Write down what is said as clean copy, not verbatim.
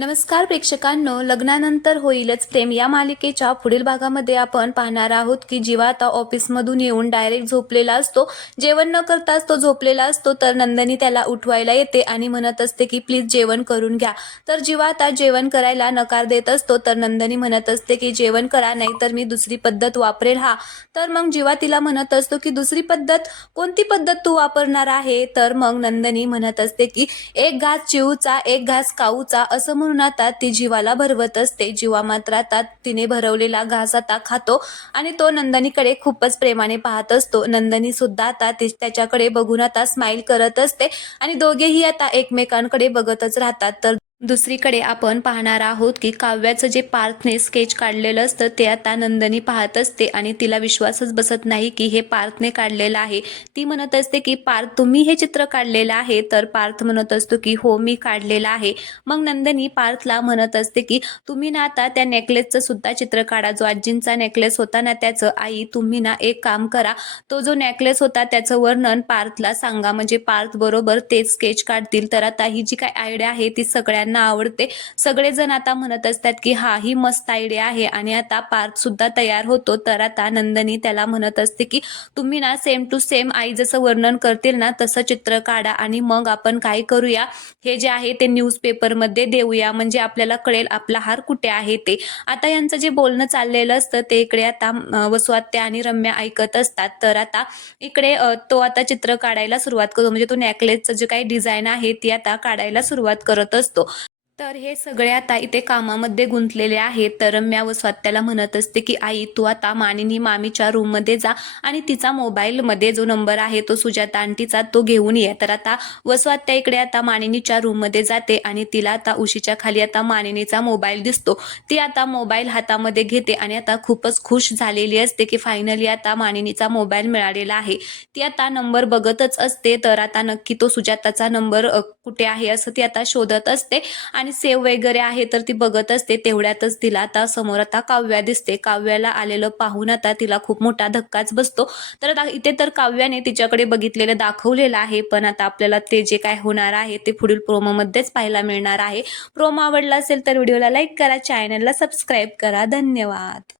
नमस्कार प्रेक्षकांनो, लग्नानंतर होईलच प्रेम या मालिकेच्या पुढील भागामध्ये आपण पाहणार आहोत की जीवा आता ऑफिसमधून येऊन डायरेक्ट झोपलेला असतो. जेवण न करताच तो झोपलेला असतो. तर नंदिनी त्याला उठवायला येते आणि म्हणत असते की प्लीज जेवण करून घ्या. तर जीवा आता जेवण करायला नकार देत असतो. तर नंदिनी म्हणत असते की जेवण करा, नाहीतर मी दुसरी पद्धत वापरेल. तर मग जीवा तिला म्हणत असतो की दुसरी पद्धत कोणती पद्धत तू वापरणार आहे. तर मग नंदिनी म्हणत असते की एक घास चिवचा एक घास काऊचा असं म्हणून आता ती जीवाला भरवत असते. जीवा मात्र आता तिने भरवलेला घास आता खातो आणि तो नंदिनीकडे खूपच प्रेमाने पाहत असतो. नंदिनी सुद्धा आता त्याच्याकडे बघून आता स्माइल करत असते आणि दोघेही आता एकमेकांकडे बघतच राहतात. तर दुसरीकडे आपण पाहणार आहोत की काव्याचं जे पार्थने स्केच काढलेलं असतं ते आता नंदिनी पाहत असते आणि तिला विश्वासच बसत नाही की हे पार्थने काढलेलं आहे. ती म्हणत असते की पार्थ, तुम्ही हे चित्र काढलेलं आहे. तर पार्थ म्हणत असतो की हो, मी काढलेलं आहे. मग नंदिनी पार्थला म्हणत असते की तुम्ही ना आता त्या नेकलेसचं सुद्धा चित्र काढा, जो आजींचा नेकलेस होता ना त्याचं. आई, तुम्ही ना एक काम करा, तो जो नेकलेस होता त्याचं वर्णन पार्थला सांगा, म्हणजे पार्थ बरोबर तेच स्केच काढतील. तर आता ही जी काय आयडिया आहे ती सगळ्यांना आवडते. सगळेजण आता म्हणत असतात की हा, ही मस्त आयडिया आहे आणि आता पार्थ सुद्धा तयार होतो. तर आता नंदिनी त्याला म्हणत असते की तुम्ही ना सेम टू सेम आई जसं वर्णन करतील ना तसं चित्र काढा आणि मग आपण काय करूया, हे जे आहे ते न्यूजपेपरमध्ये देऊया, म्हणजे आपल्याला कळेल आपला हार कुठे आहे ते. आता यांचं जे बोलणं चाललेलं असतं ते इकडे आता वसुआत्या आणि रम्या ऐकत असतात. तर आता इकडे तो आता चित्र काढायला सुरुवात करतो, म्हणजे तो नेकलेसचं जे काही डिझाईन आहे ती आता काढायला सुरुवात करत असतो. तर हे सगळे आता इथे कामामध्ये गुंतलेले आहेत. तर रम्या वसुआत्याला म्हणत असते की आई, तू आता मानिनी मामीच्या रूममध्ये जा आणि तिचा मोबाईलमध्ये जो नंबर आहे तो सुजाता आंटीचा तो घेऊन ये. तर आता वसुआत्या इकडे आता मानिनीच्या रूममध्ये जाते आणि तिला आता उशीच्या खाली आता मानिनीचा मोबाईल दिसतो. ती आता मोबाईल हातामध्ये घेते आणि आता खूपच खुश झालेली असते की फायनली आता मानिनीचा मोबाईल मिळालेला आहे. ती आता नंबर बघतच असते. तर आता नक्की तो सुजाताचा नंबर कुठे आहे असं ती आता शोधत असते आणि सेव वगैरे आहे तर ती बघत असते. तेवढ्यातच तिला आता समोर आता काव्या दिसते. काव्याला आलेलं पाहून आता तिला खूप मोठा धक्काच बसतो. तर आता इथे तर काव्याने तिच्याकडे बघितलेलं दाखवलेलं आहे, पण आता आपल्याला ते जे काय होणार आहे ते पुढील प्रोमोमध्येच पाहायला मिळणार आहे. प्रोमो आवडला असेल तर व्हिडिओला लाईक करा, चॅनलला सबस्क्राईब करा. धन्यवाद.